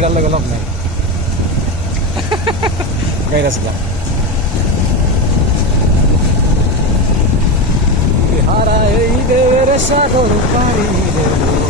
ভিড়ার লগে লোক নাই গাইরাছিলাম হারা এই দেবের সাগর পাড়ি দেব